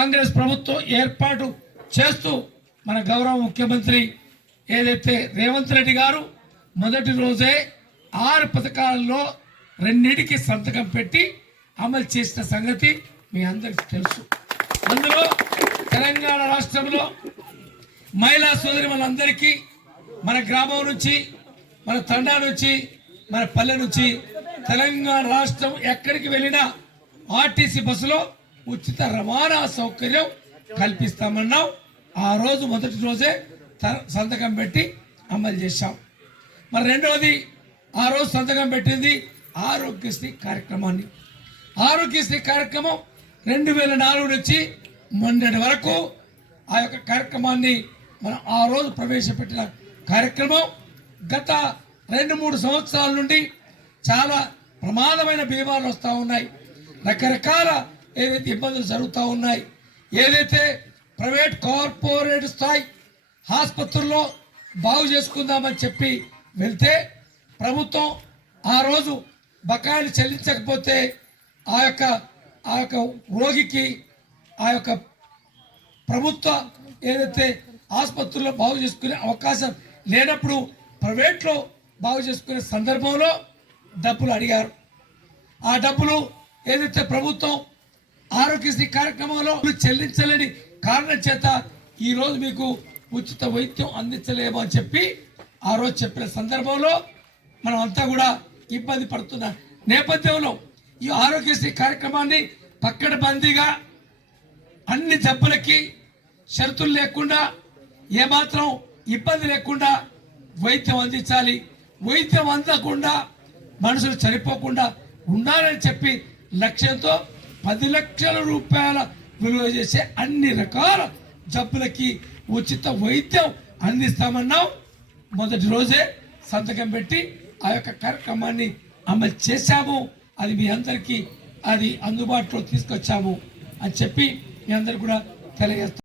కాంగ్రెస్ ప్రభుత్వం ఏర్పాటు చేస్తూ మన గౌరవ ముఖ్యమంత్రి ఏదైతే రేవంత్ రెడ్డి గారు మొదటి రోజే 6 పథకాలలో 2కి సంతకం పెట్టి అమలు చేసిన సంగతి మీ అందరికీ తెలుసు. అందులో తెలంగాణ రాష్ట్రంలో మహిళా సోదరి మనందరికీ మన గ్రామం నుంచి, మన తండా నుంచి, మన పల్లె నుంచి తెలంగాణ రాష్ట్రం ఎక్కడికి వెళ్ళినా ఆర్టీసీ బస్సులో ఉచిత రవాణా సౌకర్యం కల్పిస్తామన్నాం. ఆ రోజు మొదటి రోజే సంతకం పెట్టి అమలు చేశాం. మరి రెండవది, ఆ రోజు సంతకం పెట్టింది ఆరోగ్యశ్రీ కార్యక్రమాన్ని. ఆరోగ్యశ్రీ కార్యక్రమం 2004 నుంచి మొన్నటి వరకు ఆ యొక్క కార్యక్రమాన్ని మనం ఆ రోజు ప్రవేశపెట్టిన కార్యక్రమం. గత 2-3 సంవత్సరాల నుండి చాలా ప్రమాదమైన బీమాలు వస్తూ ఉన్నాయి, రకరకాల ఏదైతే ఇబ్బందులు జరుగుతూ ఉన్నాయి. ఏదైతే ప్రైవేట్ కార్పొరేట్ స్థాయి ఆసుపత్రుల్లో బాగు చేసుకుందామని చెప్పి వెళ్తే ప్రభుత్వం ఆ రోజు బకాయిలు చెల్లించకపోతే ఆ యొక్క రోగికి ఆ యొక్క ప్రభుత్వ ఏదైతే ఆసుపత్రుల్లో బాగు చేసుకునే అవకాశం లేనప్పుడు ప్రైవేట్లో బాగు చేసుకునే సందర్భంలో డబ్బులు అడిగారు. ఆ డబ్బులు ఏదైతే ప్రభుత్వం ఆరోగ్యశ్రీ కార్యక్రమంలో చెల్లించలేని కారణం చేత ఈరోజు మీకు ఉచిత వైద్యం అందించలేమో అని చెప్పి ఆ రోజు చెప్పిన సందర్భంలో మనం అంతా కూడా ఇబ్బంది పడుతున్న నేపథ్యంలో ఈ ఆరోగ్యశ్రీ కార్యక్రమాన్ని పక్కడబందీగా అన్ని జబ్బులకి షరతులు లేకుండా ఏమాత్రం ఇబ్బంది లేకుండా వైద్యం అందించాలి, వైద్యం అందకుండా మనుషులు చనిపోకుండా ఉండాలని చెప్పి లక్ష్యంతో 10 లక్షల రూపాయల విలువ చేసే అన్ని రకాల జబ్బులకి ఉచిత వైద్యం అందిస్తామన్నాం. మొదటి రోజే సంతకం పెట్టి ఆ యొక్క కార్యక్రమాన్ని అమలు చేశాము. అది మీ అందరికీ అది అందుబాటులో తీసుకొచ్చాము అని చెప్పి మీ అందరు కూడా తెలియజేస్తాం.